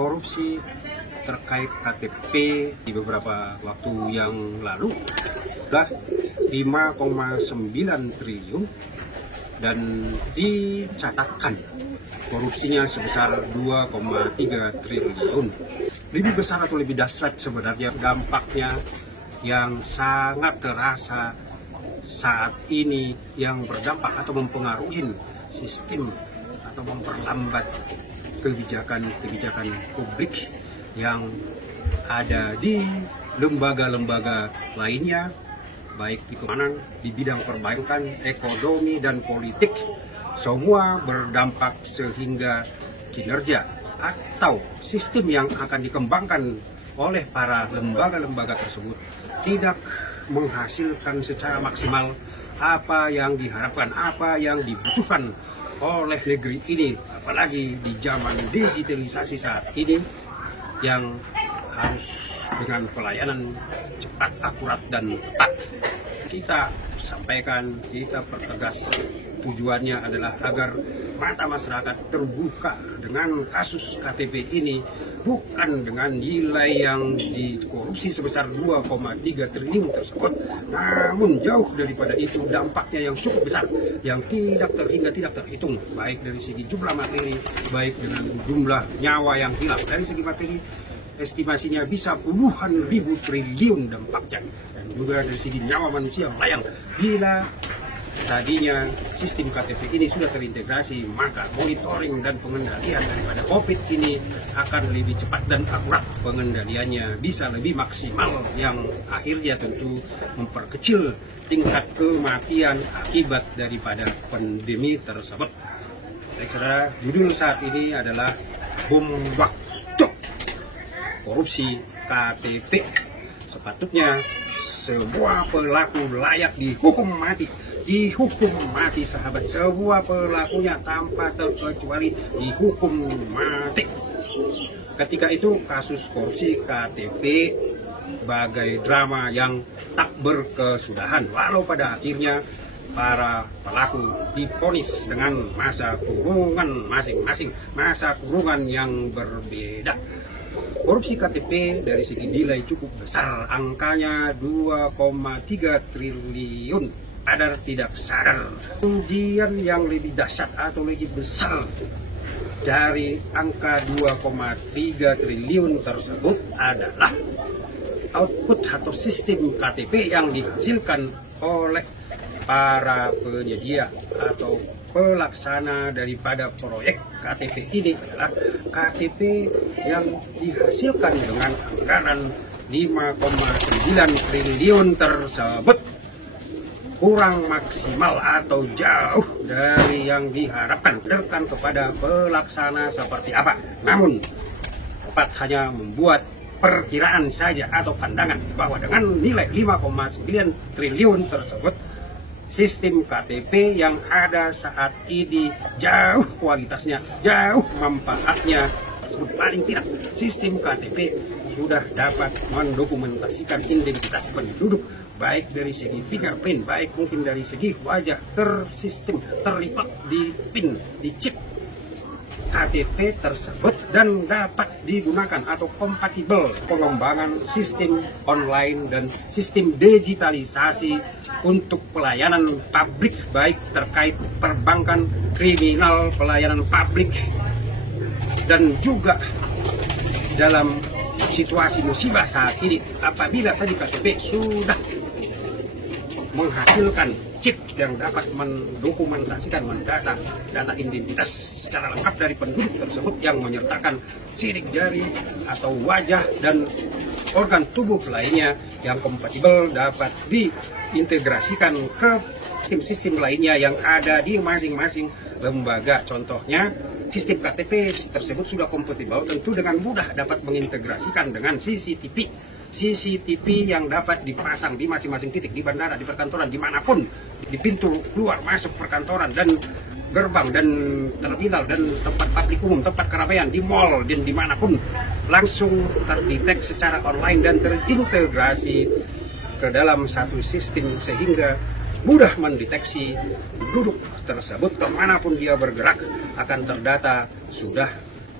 korupsi terkait KTP di beberapa waktu yang lalu sudah 5,9 triliun dan dicatatkan korupsinya sebesar 2,3 triliun. Lebih besar atau lebih dahsyat sebenarnya dampaknya yang sangat terasa saat ini, yang berdampak atau mempengaruhi sistem atau memperlambat kebijakan publik yang ada di lembaga-lembaga lainnya, baik di keamanan, di bidang perbankan, ekonomi, dan politik. Semua berdampak sehingga kinerja atau sistem yang akan dikembangkan oleh para lembaga-lembaga tersebut tidak menghasilkan secara maksimal apa yang diharapkan, apa yang dibutuhkan oleh negeri ini, apalagi di zaman digitalisasi saat ini yang harus dengan pelayanan cepat, akurat, dan tepat. Kita sampaikan, kita pertegas, tujuannya adalah agar mata masyarakat terbuka dengan kasus KTP ini, bukan dengan nilai yang dikorupsi sebesar 2,3 triliun tersebut, namun jauh daripada itu dampaknya yang cukup besar, yang tidak terhingga, tidak terhitung, baik dari segi jumlah materi, baik dengan jumlah nyawa yang hilang. Dari segi materi, estimasinya bisa puluhan ribu triliun dampaknya, dan juga dari segi nyawa manusia melayang. Bila tadinya sistem KTP ini sudah terintegrasi, maka monitoring dan pengendalian daripada COVID ini akan lebih cepat dan akurat. Pengendaliannya bisa lebih maksimal, yang akhirnya tentu memperkecil tingkat kematian akibat daripada pandemi tersebut. Saudara, judul saat ini adalah bom waktu korupsi KTP. Sepatutnya semua pelaku layak dihukum mati. Dihukum mati, sahabat. Semua pelakunya tanpa terkecuali dihukum mati. Ketika itu kasus korupsi KTP bagai drama yang tak berkesudahan, walau pada akhirnya para pelaku divonis dengan masa kurungan masing-masing, masa kurungan yang berbeda. Korupsi KTP dari segi nilai cukup besar, angkanya 2,3 triliun. Sadar tidak sadar. Kemudian yang lebih dahsyat atau lebih besar dari angka 2,3 triliun tersebut adalah output atau sistem KTP yang dihasilkan oleh para penyedia atau pelaksana daripada proyek KTP ini adalah KTP yang dihasilkan dengan anggaran 5,9 triliun tersebut. Kurang maksimal atau jauh dari yang diharapkan berdasarkan kepada pelaksana seperti apa. Namun dapat hanya membuat perkiraan saja atau pandangan bahwa dengan nilai 5,9 triliun tersebut, sistem KTP yang ada saat ini jauh kualitasnya, jauh manfaatnya. Paling tidak, sistem KTP sudah dapat mendokumentasikan identitas penduduk, baik dari segi fingerprint, baik mungkin dari segi wajah, tersistem, terlipat di PIN, di chip KTP tersebut, dan dapat digunakan atau kompatibel pengembangan sistem online dan sistem digitalisasi untuk pelayanan publik, baik terkait perbankan, kriminal, pelayanan publik, dan juga dalam situasi musibah saat ini. Apabila tadi KTP sudah menghasilkan chip yang dapat mendokumentasikan, mendata data identitas secara lengkap dari penduduk tersebut, yang menyertakan sidik jari atau wajah dan organ tubuh lainnya yang kompatibel, dapat diintegrasikan ke sistem-sistem lainnya yang ada di masing-masing lembaga. Contohnya, sistem KTP tersebut sudah kompatibel, tentu dengan mudah dapat mengintegrasikan dengan CCTV yang dapat dipasang di masing-masing titik, di bandara, di perkantoran, dimanapun, di pintu keluar masuk perkantoran dan gerbang dan terminal dan tempat publik umum, tempat keramaian, di mall dan dimanapun, langsung terdetek secara online dan terintegrasi ke dalam satu sistem, sehingga mudah mendeteksi penduduk tersebut kemanapun dia bergerak akan terdata sudah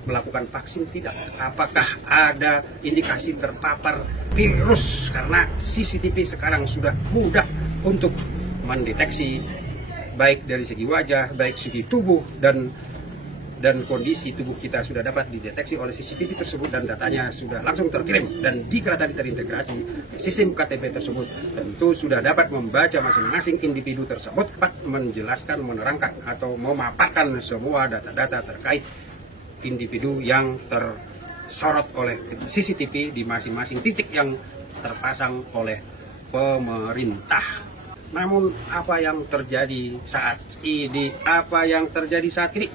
melakukan vaksin tidak? Apakah ada indikasi terpapar virus? Karena CCTV sekarang sudah mudah untuk mendeteksi baik dari segi wajah, baik segi tubuh, dan kondisi tubuh kita sudah dapat dideteksi oleh CCTV tersebut, dan datanya sudah langsung terkirim. Dan jika tadi terintegrasi sistem KTP tersebut, tentu sudah dapat membaca masing-masing individu tersebut, dapat menjelaskan, menerangkan atau memaparkan semua data-data terkait individu yang tersorot oleh CCTV di masing-masing titik yang terpasang oleh pemerintah. Namun apa yang terjadi saat ini? Apa yang terjadi saat ini?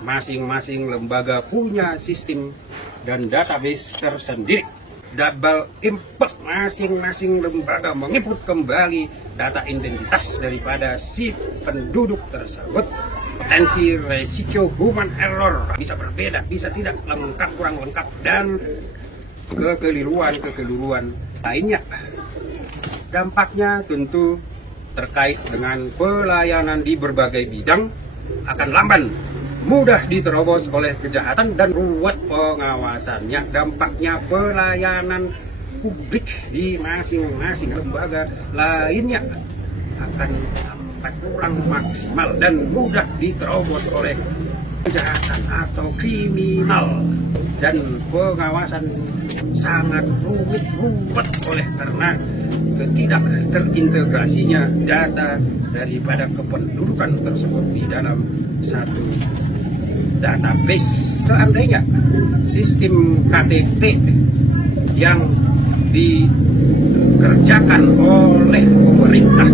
Masing-masing lembaga punya sistem dan database tersendiri. Double input, masing-masing lembaga menginput kembali data identitas daripada si penduduk tersebut. Potensi resiko human error bisa berbeda, bisa tidak lengkap, kurang lengkap, dan kekeliruan lainnya. Dampaknya tentu terkait dengan pelayanan di berbagai bidang akan lamban, mudah diterobos oleh kejahatan, dan ruwet pengawasannya. Dampaknya pelayanan publik di masing-masing lembaga lainnya akan kurang maksimal dan mudah diterobos oleh kejahatan atau kriminal, dan pengawasan sangat ruwet oleh karena tidak terintegrasinya data daripada kependudukan tersebut di dalam satu database. Seandainya sistem KTP yang dikerjakan oleh pemerintah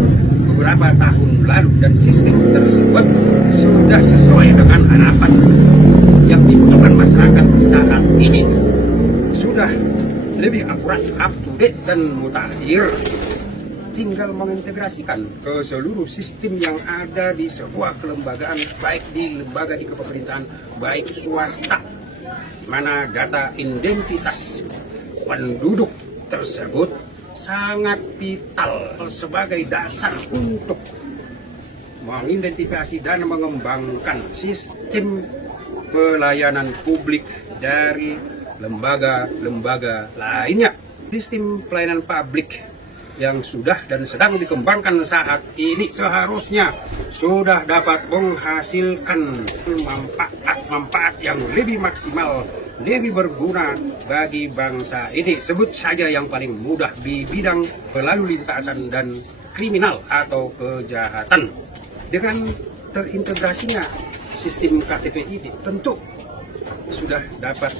beberapa tahun lalu dan sistem tersebut sudah sesuai dengan harapan yang dibutuhkan masyarakat saat ini, sudah lebih akurat, up to date, dan mutakhir, tinggal mengintegrasikan ke seluruh sistem yang ada di sebuah kelembagaan, baik di lembaga di kepemerintahan, baik swasta, di mana data identitas penduduk tersebut sangat vital sebagai dasar untuk mengidentifikasi dan mengembangkan sistem pelayanan publik dari lembaga-lembaga lainnya. Sistem pelayanan publik yang sudah dan sedang dikembangkan saat ini seharusnya sudah dapat menghasilkan manfaat yang lebih maksimal, lebih berguna bagi bangsa ini. Sebut saja yang paling mudah di bidang lalu lintasan dan kriminal atau kejahatan. Dengan terintegrasinya sistem KTP ini tentu sudah dapat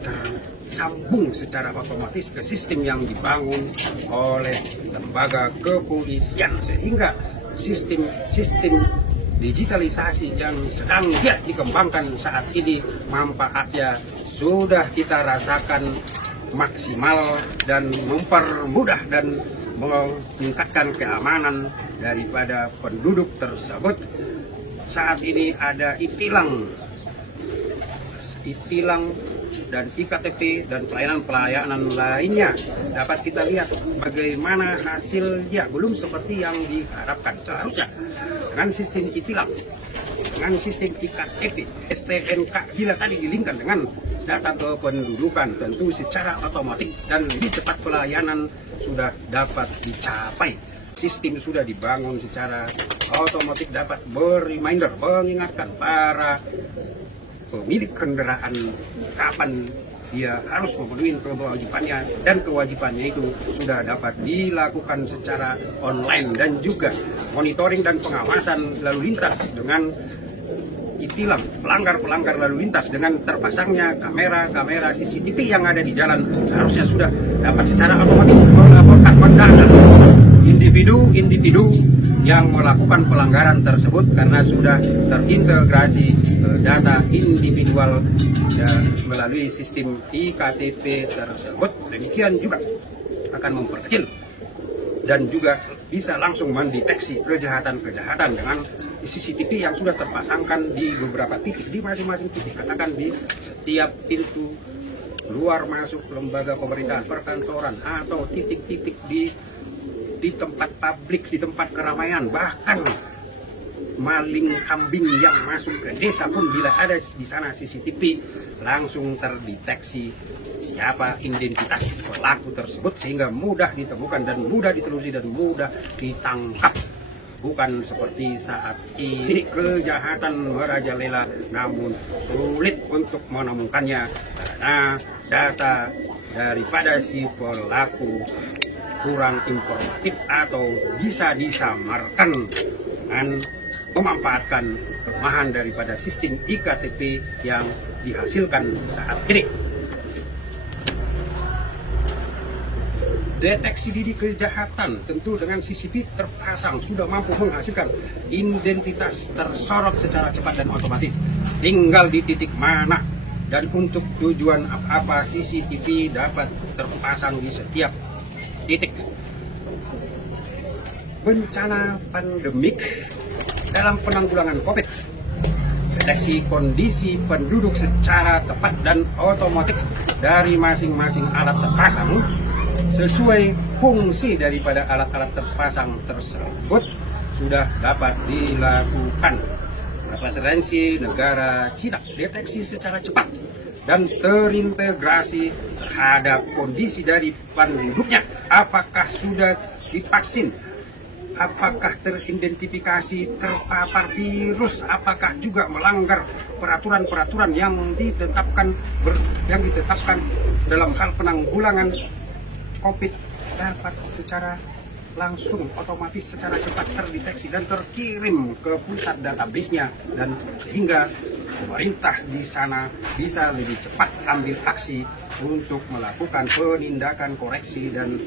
tersambung secara otomatis ke sistem yang dibangun oleh lembaga kepolisian, sehingga sistem digitalisasi yang sedang dikembangkan saat ini manfaatnya sudah kita rasakan maksimal dan mempermudah dan meningkatkan keamanan daripada penduduk tersebut. Saat ini ada e-tilang dan iktp dan pelayanan lainnya, dapat kita lihat bagaimana hasilnya belum seperti yang diharapkan. Seharusnya dengan sistem e-tilang, dengan sistem iktp, STNK, bila tadi dilingkan dengan data kependudukan, tentu secara otomatis dan lebih cepat pelayanan sudah dapat dicapai. Sistem sudah dibangun secara otomatis, dapat berreminder, mengingatkan para pemilik kendaraan kapan dia harus memenuhi kewajibannya, dan kewajibannya itu sudah dapat dilakukan secara online, dan juga monitoring dan pengawasan lalu lintas dengan e-tilang pelanggar lalu lintas dengan terpasangnya kamera CCTV yang ada di jalan, seharusnya sudah dapat secara otomatis melaporkan mendata individu yang melakukan pelanggaran tersebut, karena sudah terintegrasi data individual melalui sistem iktp tersebut. Demikian juga akan memperkecil dan juga bisa langsung mendeteksi kejahatan-kejahatan dengan CCTV yang sudah terpasangkan di beberapa titik, di masing-masing titik, katakan di setiap pintu luar masuk lembaga pemerintahan, perkantoran, atau titik-titik di tempat publik, di tempat keramaian, bahkan maling kambing yang masuk ke desa pun bila ada di sana CCTV langsung terdeteksi siapa identitas pelaku tersebut sehingga mudah ditemukan dan mudah ditelusuri dan mudah ditangkap. Bukan seperti saat ini kejahatan merajalela namun sulit untuk menemukannya karena data daripada si pelaku kurang informatif atau bisa disamarkan dengan memanfaatkan kelemahan daripada sistem iktp yang dihasilkan saat ini. Deteksi dini kejahatan tentu dengan CCTV terpasang sudah mampu menghasilkan identitas tersorot secara cepat dan otomatis. Tinggal di titik mana dan untuk tujuan apa CCTV dapat terpasang di setiap titik. Bencana pandemik dalam penanggulangan COVID. Deteksi kondisi penduduk secara tepat dan otomatis dari masing-masing alat terpasang sesuai fungsi daripada alat-alat terpasang tersebut sudah dapat dilakukan. Referensi negara Cina deteksi secara cepat dan terintegrasi terhadap kondisi dari penduduknya. Apakah sudah divaksin? Apakah teridentifikasi terpapar virus? Apakah juga melanggar peraturan-peraturan yang ditetapkan dalam hal penanggulangan COVID dapat secara langsung otomatis secara cepat terdeteksi dan terkirim ke pusat database-nya dan sehingga pemerintah di sana bisa lebih cepat ambil aksi untuk melakukan penindakan koreksi dan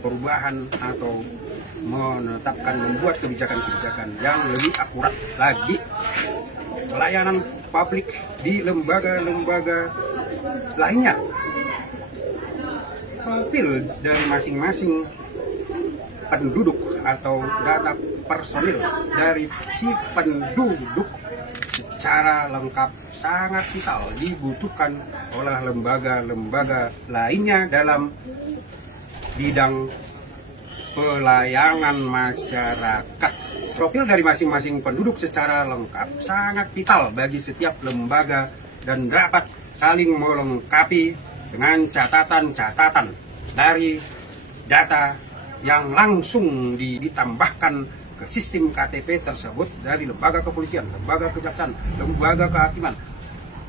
perubahan atau membuat kebijakan-kebijakan yang lebih akurat lagi. Pelayanan publik di lembaga-lembaga lainnya, profil dari masing-masing penduduk atau data personil dari si penduduk secara lengkap sangat vital dibutuhkan oleh lembaga-lembaga lainnya dalam bidang pelayanan masyarakat. Profil dari masing-masing penduduk secara lengkap sangat vital bagi setiap lembaga dan dapat saling melengkapi dengan catatan-catatan dari data yang langsung ditambahkan ke sistem KTP tersebut dari lembaga kepolisian, lembaga kejaksaan, lembaga kehakiman,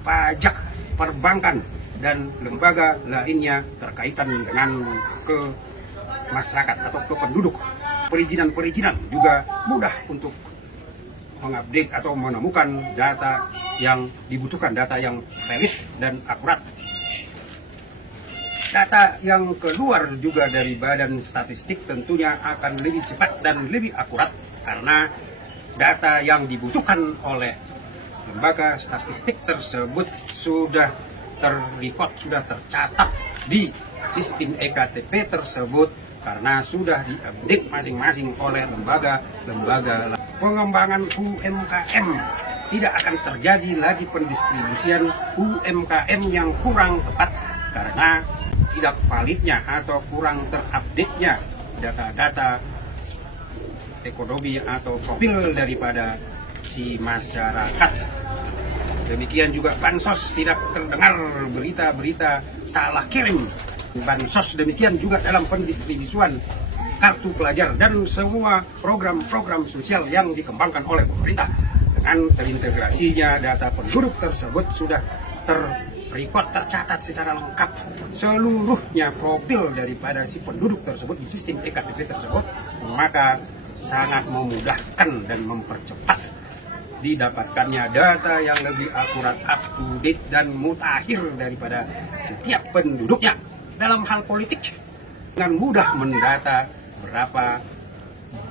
pajak, perbankan, dan lembaga lainnya terkaitan dengan ke masyarakat atau ke penduduk. Perizinan-perizinan juga mudah untuk mengupdate atau menemukan data yang dibutuhkan, data yang valid dan akurat. Data yang keluar juga dari Badan Statistik tentunya akan lebih cepat dan lebih akurat karena data yang dibutuhkan oleh lembaga statistik tersebut sudah terrecord, sudah tercatat di sistem ektp tersebut karena sudah diupdate masing-masing oleh lembaga-lembaga. Pengembangan UMKM tidak akan terjadi lagi pendistribusian UMKM yang kurang tepat karena tidak validnya atau kurang terupdate-nya data-data ekonomi atau profil daripada si masyarakat. Demikian juga bansos tidak terdengar berita-berita salah kirim. Bansos demikian juga dalam pendistribusian kartu pelajar dan semua program-program sosial yang dikembangkan oleh pemerintah. Dengan terintegrasinya data penduduk tersebut sudah terrecord, tercatat secara lengkap seluruhnya profil daripada si penduduk tersebut di sistem ektp tersebut, maka sangat memudahkan dan mempercepat didapatkannya data yang lebih akurat, up to date dan mutakhir daripada setiap penduduknya. Dalam hal politik, dengan mudah mendata berapa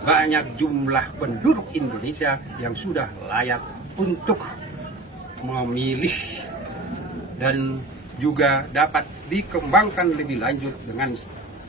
banyak jumlah penduduk Indonesia yang sudah layak untuk memilih dan juga dapat dikembangkan lebih lanjut dengan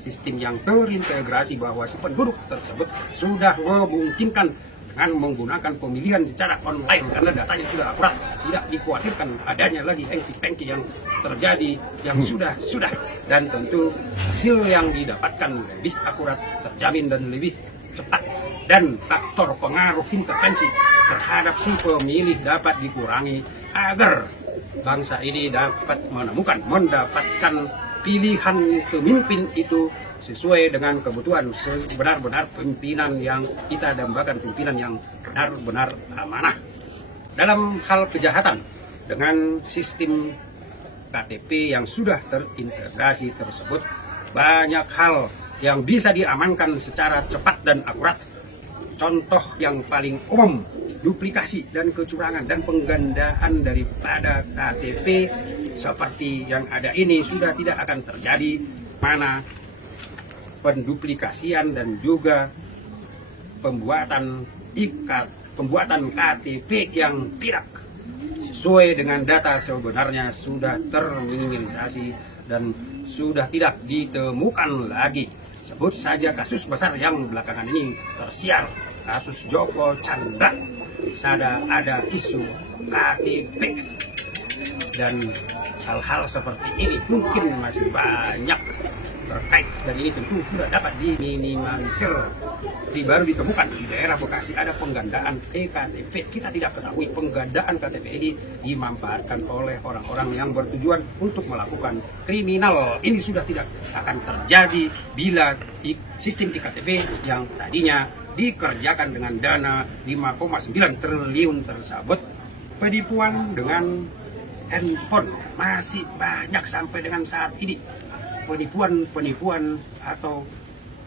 sistem yang terintegrasi bahwa si penduduk tersebut sudah memungkinkan dengan menggunakan pemilihan secara online karena datanya sudah akurat, tidak dikhawatirkan adanya lagi hengki-pengki yang terjadi yang sudah dan tentu hasil yang didapatkan lebih akurat, terjamin dan lebih cepat dan faktor pengaruh intervensi terhadap si pemilih dapat dikurangi agar bangsa ini dapat mendapatkan pilihan pemimpin itu sesuai dengan kebutuhan, sebenar-benar pimpinan yang kita dambakan, pimpinan yang benar-benar amanah. Dalam hal kejahatan, dengan sistem KTP yang sudah terintegrasi tersebut, banyak hal yang bisa diamankan secara cepat dan akurat. Contoh yang paling umum, duplikasi dan kecurangan dan penggandaan daripada KTP seperti yang ada ini sudah tidak akan terjadi, mana penduplikasian dan juga pembuatan KTP yang tidak sesuai dengan data sebenarnya sudah terminimalisasi dan sudah tidak ditemukan lagi. Sebut saja kasus besar yang belakangan ini tersiar, kasus Joko Chandra. Di sana ada isu KTP dan hal-hal seperti ini mungkin masih banyak terkait, dan ini tentu sudah dapat diminimalisir. Baru ditemukan di daerah Bekasi ada penggandaan eKTP. Kita tidak ketahui penggandaan KTP ini dimanfaatkan oleh orang-orang yang bertujuan untuk melakukan kriminal. Ini sudah tidak akan terjadi bila sistem eKTP yang tadinya dikerjakan dengan dana 5,9 triliun tersebut. Penipuan dengan handphone masih banyak sampai dengan saat ini. Penipuan atau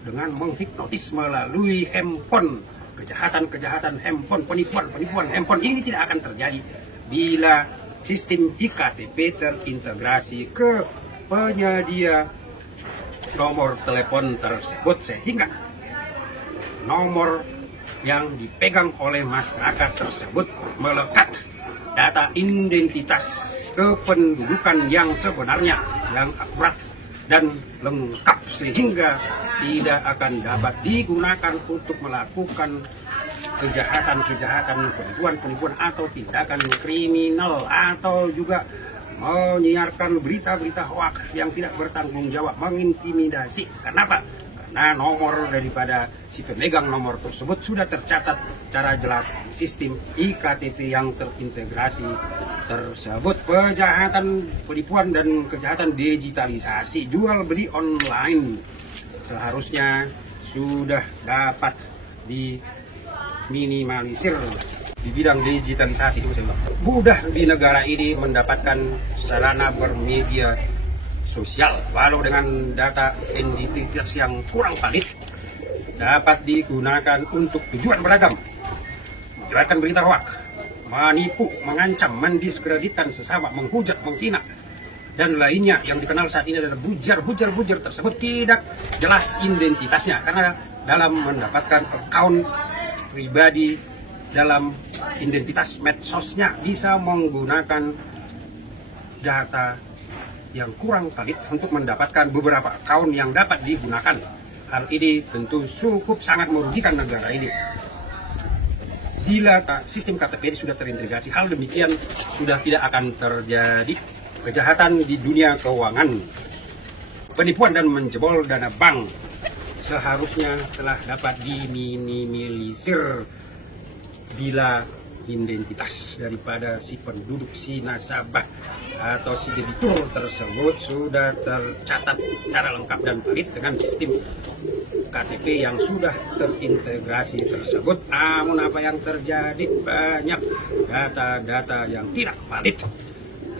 dengan menghipnotis melalui handphone, kejahatan handphone, penipuan handphone ini tidak akan terjadi bila sistem iktp terintegrasi ke penyedia nomor telepon tersebut, sehingga nomor yang dipegang oleh masyarakat tersebut melekat data identitas kependudukan yang sebenarnya, yang akurat dan lengkap, sehingga tidak akan dapat digunakan untuk melakukan kejahatan, penipuan atau tindakan kriminal, atau juga menyiarkan berita-berita hoaks yang tidak bertanggung jawab, mengintimidasi. Kenapa? Karena nomor daripada si pemegang nomor tersebut sudah tercatat secara jelas di sistem iktp yang terintegrasi tersebut. Kejahatan penipuan dan kejahatan digitalisasi, jual beli online, seharusnya sudah dapat diminimalisir di bidang digitalisasi. Mudah di negara ini mendapatkan sarana bermedia sosial, walau dengan data identitas yang kurang valid, dapat digunakan untuk tujuan beragam, menyebarkan berita hoaks, menipu, mengancam, mendiskreditkan sesama, menghujat, menghina, dan lainnya yang dikenal saat ini adalah bujar tersebut tidak jelas identitasnya, karena dalam mendapatkan account pribadi dalam identitas medsosnya bisa menggunakan data yang kurang valid untuk mendapatkan beberapa account yang dapat digunakan. Hal ini tentu cukup sangat merugikan negara ini. Bila sistem KTP sudah terintegrasi, hal demikian sudah tidak akan terjadi. Kejahatan di dunia keuangan, penipuan dan menjebol dana bank seharusnya telah dapat diminimalisir bila identitas daripada si penduduk, si nasabah atau si debitur tersebut sudah tercatat secara lengkap dan valid dengan sistem KTP yang sudah terintegrasi tersebut. Namun apa yang terjadi, banyak data-data yang tidak valid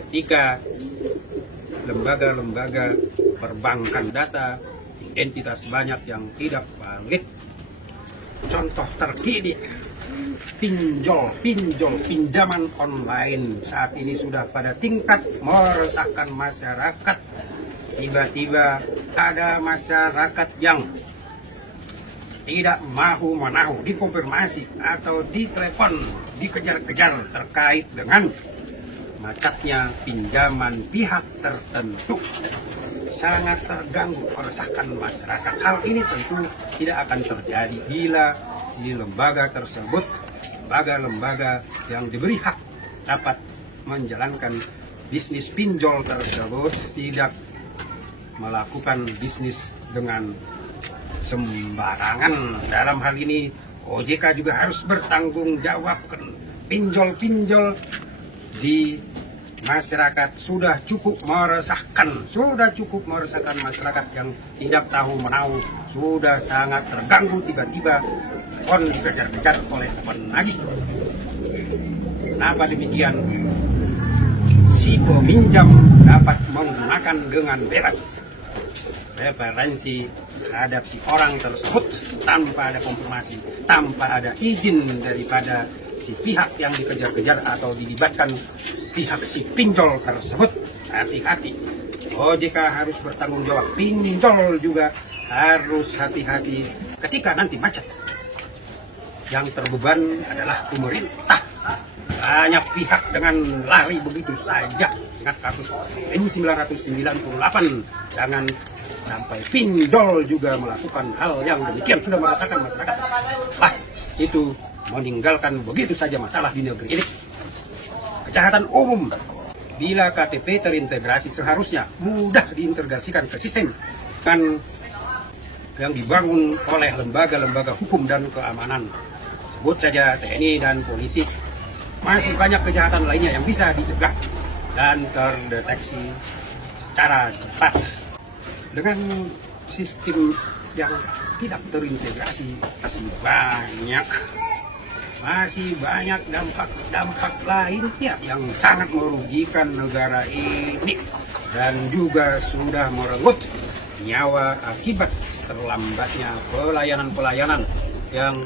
ketika lembaga-lembaga perbankan data identitas banyak yang tidak valid. Contoh terkini, pinjaman online saat ini sudah pada tingkat meresahkan masyarakat. Tiba-tiba ada masyarakat yang tidak menahu dikonfirmasi atau ditelepon, dikejar-kejar terkait dengan macetnya pinjaman pihak tertentu. Sangat terganggu, meresahkan masyarakat. Hal ini tentu tidak akan terjadi bila si lembaga tersebut, lembaga yang diberi hak dapat menjalankan bisnis pinjol tersebut, tidak melakukan bisnis dengan sembarangan. Dalam hal ini OJK juga harus bertanggung jawab. Pinjol-pinjol di masyarakat sudah cukup meresahkan masyarakat yang tidak tahu menahu, sudah sangat terganggu tiba-tiba telepon dikejar-kejar oleh penagih. Kenapa demikian? Si peminjam dapat menggunakan dengan bebas referensi terhadap si orang tersebut tanpa ada konfirmasi, tanpa ada izin daripada si pihak yang dikejar-kejar atau dilibatkan pihak si pinjol tersebut. Hati-hati, OJK harus bertanggung jawab, pinjol juga harus hati-hati ketika nanti macet. Yang terbeban adalah pemerintah. Banyak pihak dengan lari begitu saja. Ingat kasus 1998, jangan sampai pinjol juga melakukan hal yang demikian, sudah merasakan masyarakat. Itu meninggalkan begitu saja masalah di negeri ini. Kejahatan umum, bila KTP terintegrasi seharusnya mudah diintegrasikan ke sistem kan yang dibangun oleh lembaga-lembaga hukum dan keamanan. Sebut saja TNI dan polisi. Masih banyak kejahatan lainnya yang bisa dicegah dan terdeteksi secara cepat. Dengan sistem yang tidak terintegrasi masih banyak dampak lainnya yang sangat merugikan negara ini dan juga sudah merenggut nyawa akibat terlambatnya pelayanan-pelayanan yang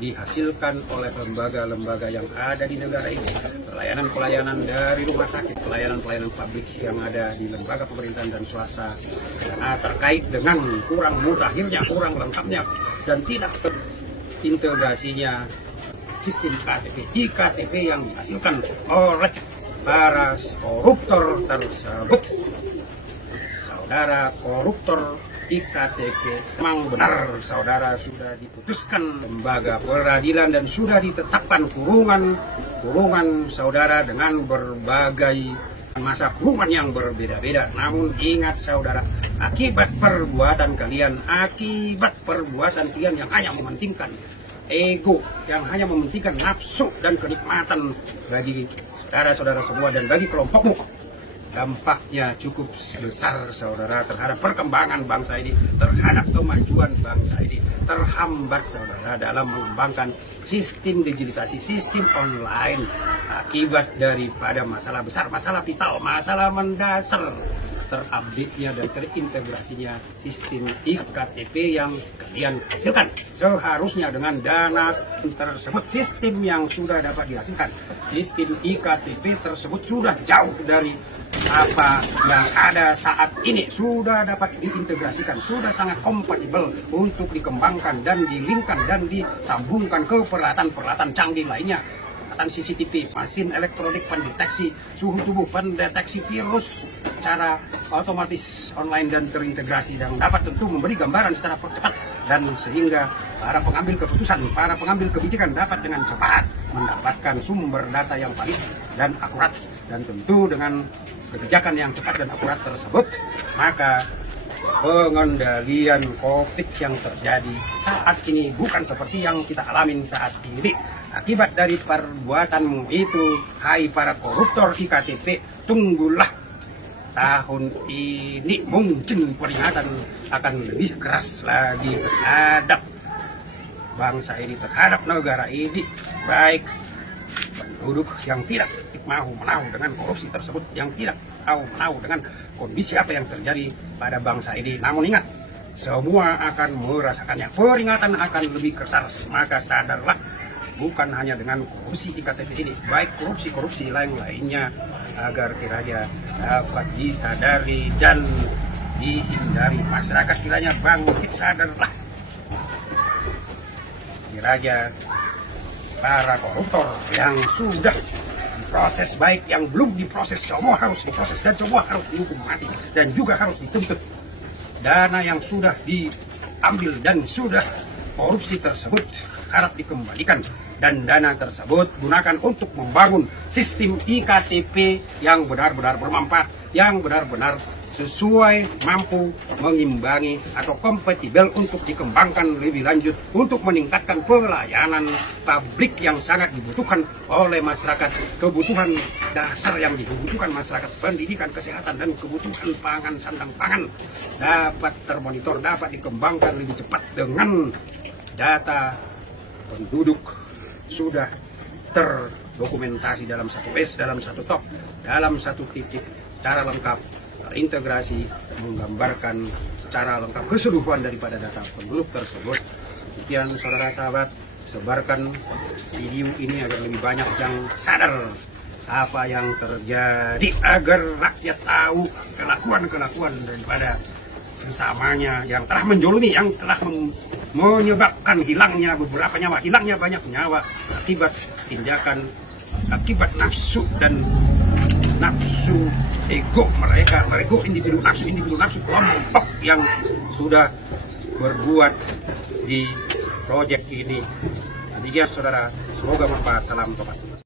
dihasilkan oleh lembaga-lembaga yang ada di negara ini. Pelayanan-pelayanan dari rumah sakit, pelayanan-pelayanan publik yang ada di lembaga pemerintahan dan swasta, karena terkait dengan kurang mutakhirnya, kurang lengkapnya, dan tidak terintegrasinya sistem KTP, iktp yang dihasilkan oleh para koruptor tersebut. Saudara koruptor iktp, memang benar saudara sudah diputuskan lembaga peradilan dan sudah ditetapkan kurungan saudara dengan berbagai masa kurungan yang berbeda-beda. Namun ingat saudara, akibat perbuatan kalian yang hanya mementingkan ego, yang hanya mementingkan nafsu dan kenikmatan bagi saudara-saudara semua dan bagi kelompokmu, dampaknya cukup besar saudara terhadap perkembangan bangsa ini, terhadap kemajuan bangsa ini. Terhambat saudara dalam mengembangkan sistem digitalisasi, sistem online akibat daripada masalah besar, masalah vital, masalah mendasar terupdate-nya dan terintegrasinya sistem iktp yang kalian hasilkan. Seharusnya dengan dana tersebut, sistem yang sudah dapat dihasilkan, sistem iktp tersebut sudah jauh dari apa yang ada saat ini, sudah dapat diintegrasikan, sudah sangat kompatibel untuk dikembangkan dan dilingkan dan disambungkan ke peralatan-peralatan canggih lainnya. CCTV, mesin elektronik pendeteksi suhu tubuh, pendeteksi virus secara otomatis online dan terintegrasi, yang dapat tentu memberi gambaran secara cepat dan sehingga para pengambil keputusan, para pengambil kebijakan dapat dengan cepat mendapatkan sumber data yang valid dan akurat. Dan tentu dengan kebijakan yang cepat dan akurat tersebut, maka pengendalian COVID yang terjadi saat ini bukan seperti yang kita alamin saat ini. Akibat dari perbuatanmu itu, hai para koruptor iktp, tunggulah tahun ini mungkin peringatan akan lebih keras lagi terhadap bangsa ini, terhadap negara ini, baik penduduk yang tidak mau menahu dengan korupsi tersebut, yang tidak tahu menahu dengan kondisi apa yang terjadi pada bangsa ini. Namun ingat, semua akan merasakannya, peringatan akan lebih keras. Maka sadarlah, bukan hanya dengan korupsi iktp ini, baik korupsi lainnya, agar kiranya dapat disadari dan dihindari. Masyarakat kiranya bangkit, sadarlah. Kiranya para koruptor yang sudah diproses, baik yang belum diproses, semua harus diproses dan semua harus dihukum mati dan juga harus dituntut. Dana yang sudah diambil dan sudah korupsi tersebut harap dikembalikan, dan dana tersebut gunakan untuk membangun sistem iktp yang benar-benar bermanfaat, yang benar-benar sesuai mampu mengimbangi atau kompatibel untuk dikembangkan lebih lanjut untuk meningkatkan pelayanan publik yang sangat dibutuhkan oleh masyarakat, kebutuhan dasar yang dibutuhkan masyarakat, pendidikan, kesehatan, dan kebutuhan pangan, sandang pangan dapat termonitor, dapat dikembangkan lebih cepat dengan data penduduk sudah terdokumentasi dalam satu base, dalam satu top, dalam satu titik, cara lengkap, terintegrasi, menggambarkan secara lengkap keseluruhan daripada data penduduk tersebut. Demikian saudara sahabat, sebarkan video ini agar lebih banyak yang sadar apa yang terjadi, agar rakyat tahu kelakuan-kelakuan daripada sesamanya yang telah menjolimi, yang telah menyebabkan hilangnya beberapa nyawa, hilangnya banyak nyawa akibat tindakan, akibat nafsu dan nafsu ego mereka nafsu kelompok yang sudah berbuat di proyek ini. Demikian saudara, semoga bermanfaat. Salam tobat.